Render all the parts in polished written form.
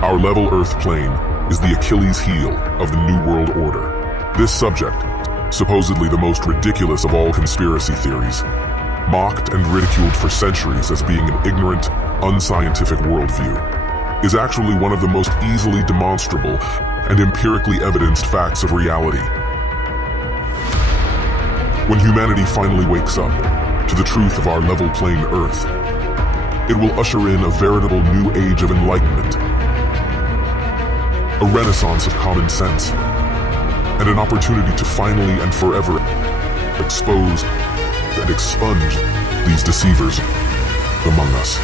Our level Earth plane is the Achilles heel of the New World Order. This subject, supposedly the most ridiculous of all conspiracy theories, mocked and ridiculed for centuries as being an ignorant, unscientific worldview, is actually one of the most easily demonstrable and empirically evidenced facts of reality. When humanity finally wakes up to the truth of our level plane Earth, it will usher in a veritable new age of enlightenment, a renaissance of common sense, and an opportunity to finally and forever expose and expunge these deceivers among us.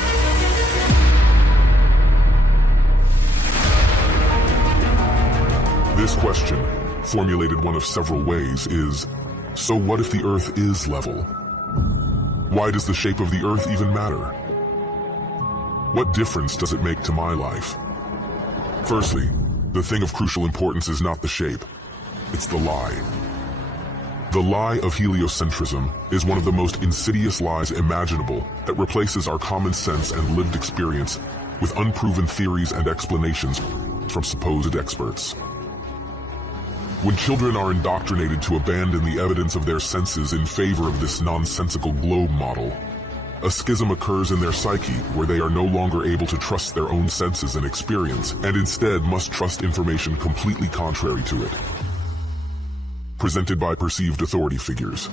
This question, formulated one of several ways, is, so what if the Earth is level? Why does the shape of the Earth even matter? What difference does it make to my life? Firstly, the thing of crucial importance is not the shape, it's the lie. The lie of heliocentrism is one of the most insidious lies imaginable that replaces our common sense and lived experience with unproven theories and explanations from supposed experts. When children are indoctrinated to abandon the evidence of their senses in favor of this nonsensical globe model, a schism occurs in their psyche where they are no longer able to trust their own senses and experience, and instead must trust information completely contrary to it, presented by perceived authority figures.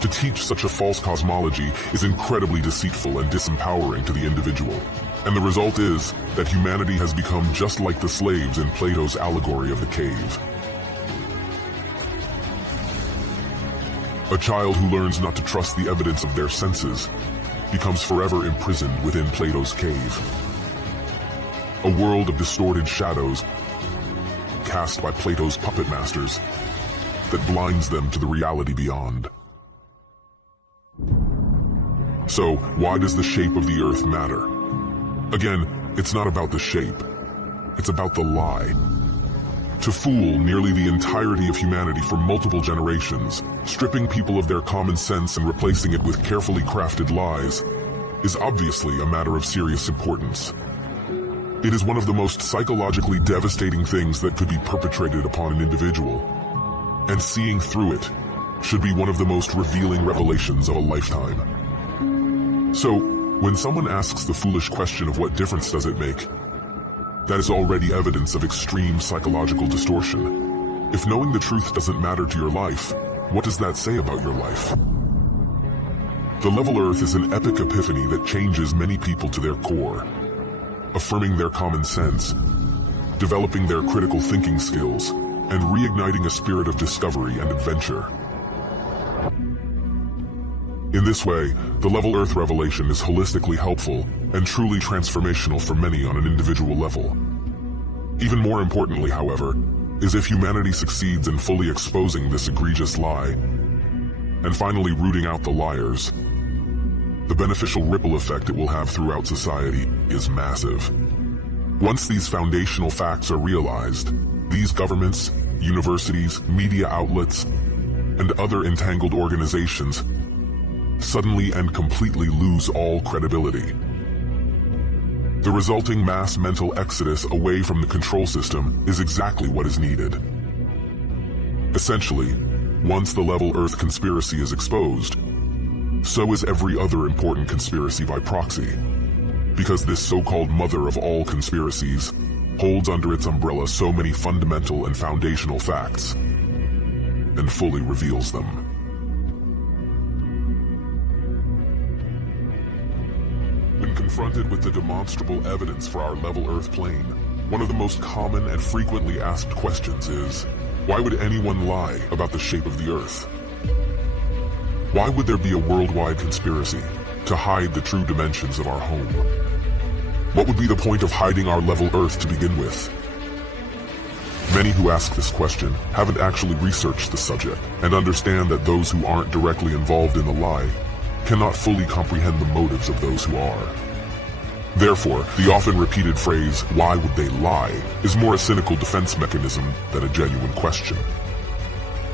To teach such a false cosmology is incredibly deceitful and disempowering to the individual, and the result is that humanity has become just like the slaves in Plato's allegory of the cave. A child who learns not to trust the evidence of their senses becomes forever imprisoned within Plato's cave. A world of distorted shadows cast by Plato's puppet masters that blinds them to the reality beyond. So, why does the shape of the Earth matter? Again, it's not about the shape, it's about the lie. To fool nearly the entirety of humanity for multiple generations, stripping people of their common sense and replacing it with carefully crafted lies, is obviously a matter of serious importance. It is one of the most psychologically devastating things that could be perpetrated upon an individual, and seeing through it should be one of the most revealing revelations of a lifetime. So, when someone asks the foolish question of what difference does it make, that is already evidence of extreme psychological distortion. If knowing the truth doesn't matter to your life, what does that say about your life? The level Earth is an epic epiphany that changes many people to their core, affirming their common sense, developing their critical thinking skills, and reigniting a spirit of discovery and adventure. In this way, the level Earth revelation is holistically helpful and truly transformational for many on an individual level. Even more importantly, however, is if humanity succeeds in fully exposing this egregious lie and finally rooting out the liars, the beneficial ripple effect it will have throughout society is massive. Once these foundational facts are realized, these governments, universities, media outlets, and other entangled organizations suddenly and completely lose all credibility. The resulting mass mental exodus away from the control system is exactly what is needed. Essentially, once the level Earth conspiracy is exposed, so is every other important conspiracy by proxy, because this so-called mother of all conspiracies holds under its umbrella so many fundamental and foundational facts, and fully reveals them. When confronted with the demonstrable evidence for our level Earth plane, one of the most common and frequently asked questions is, why would anyone lie about the shape of the Earth? Why would there be a worldwide conspiracy to hide the true dimensions of our home? What would be the point of hiding our level Earth to begin with? Many who ask this question haven't actually researched the subject and understand that those who aren't directly involved in the lie cannot fully comprehend the motives of those who are. Therefore, the often repeated phrase, "why would they lie?" is more a cynical defense mechanism than a genuine question.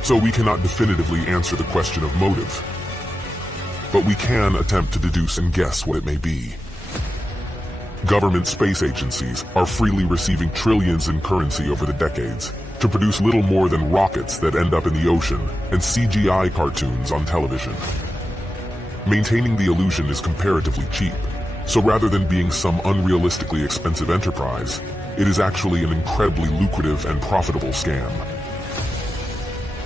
So we cannot definitively answer the question of motive, but we can attempt to deduce and guess what it may be. Government space agencies are freely receiving trillions in currency over the decades to produce little more than rockets that end up in the ocean and CGI cartoons on television. Maintaining the illusion is comparatively cheap, so rather than being some unrealistically expensive enterprise, it is actually an incredibly lucrative and profitable scam.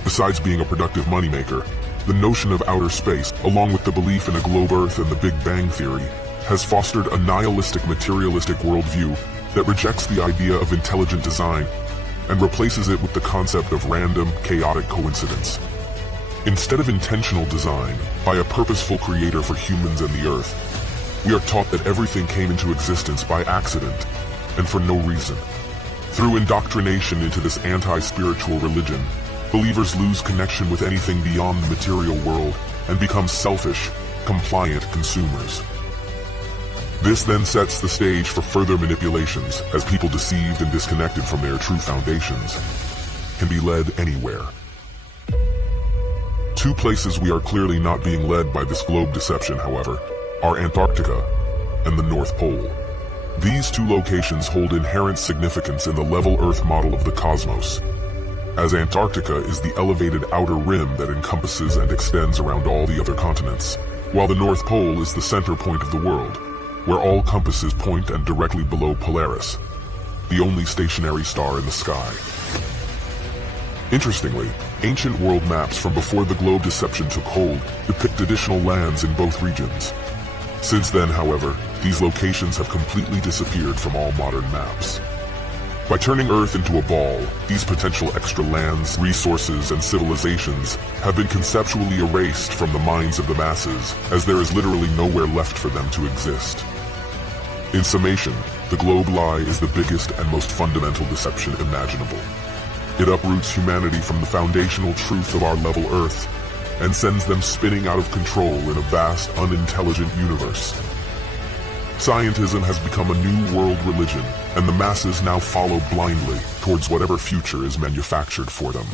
Besides being a productive moneymaker, the notion of outer space, along with the belief in a globe Earth and the Big Bang Theory, has fostered a nihilistic materialistic worldview that rejects the idea of intelligent design and replaces it with the concept of random, chaotic coincidence. Instead of intentional design by a purposeful creator for humans and the Earth, we are taught that everything came into existence by accident and for no reason. Through indoctrination into this anti-spiritual religion, believers lose connection with anything beyond the material world and become selfish, compliant consumers. This then sets the stage for further manipulations, as people deceived and disconnected from their true foundations can be led anywhere. Two places we are clearly not being led by this globe deception, however, are Antarctica and the North Pole. These two locations hold inherent significance in the level Earth model of the cosmos, as Antarctica is the elevated outer rim that encompasses and extends around all the other continents, while the North Pole is the center point of the world, where all compasses point and directly below Polaris, the only stationary star in the sky. Interestingly, ancient world maps from before the globe deception took hold depict additional lands in both regions. Since then, however, these locations have completely disappeared from all modern maps. By turning Earth into a ball, these potential extra lands, resources, and civilizations have been conceptually erased from the minds of the masses, as there is literally nowhere left for them to exist. In summation, the globe lie is the biggest and most fundamental deception imaginable. It uproots humanity from the foundational truth of our level Earth and sends them spinning out of control in a vast, unintelligent universe. Scientism has become a new world religion, and the masses now follow blindly towards whatever future is manufactured for them.